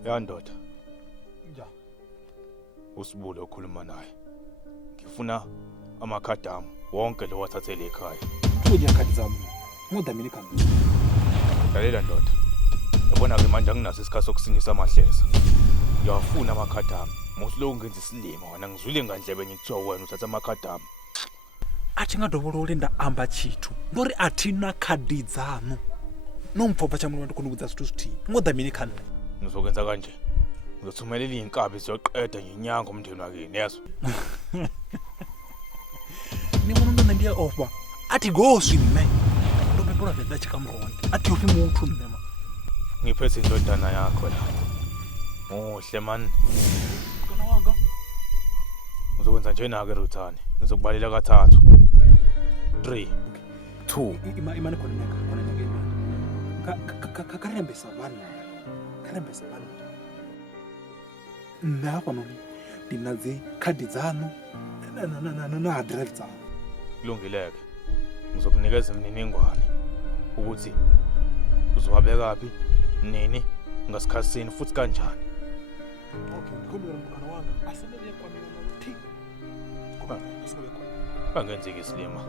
Ya ndoda, Ja. uSibulo okhuluma naye. Ngifuna amakhadi ami wonke lo wathathele ekhaya. Kuya khadi zami. Ngoda mina ikhadi. Lalela ndoda. Yabona ke manje anginaso isikhathi sokusinyisa amahleza. Ngiyafuna amakhadi ami. Mosilo ungenza isilima wena ngizwile ngandlebe ngikuthiwa wena uthatha amakhadi ami. Athi nga dovholole nda amba tshithu. Ndori athina khadi dzanu. Nompfopha cha mulwa ndikona ukudza zwithu zwithihi. Ngoda mina ikhadi. Ngizokwenza kanje. Ngizothumelela inkabi ziyoqeda ngenyanga umndeni wakini yazo. Ni vona ndo ndiya offer. Athi go swime. Ndo pepula veda chikamronge. Athi ufi muthu nema. Ngiphethe indodana yakho la. Muhle man. Kona wanga. Ngizokwenza njena ke Ruthani. Ngizokubalela kathathu. 3 2 Imani kona neka imani. Karembesa vana. Karembesa vana. Ndapha noni. Ndinazi khadi dzanu. Na address dzanu. Kulungileke. Ngizokunikeza imininingwane ukuthi uzowabeka phi nini ngasikhatsini futhi kanjani. Okay, ngikhombela mkhana wanga. Asebele kwamina nokuthi. Kuba asebele kwamina. Bangenzeki isilima.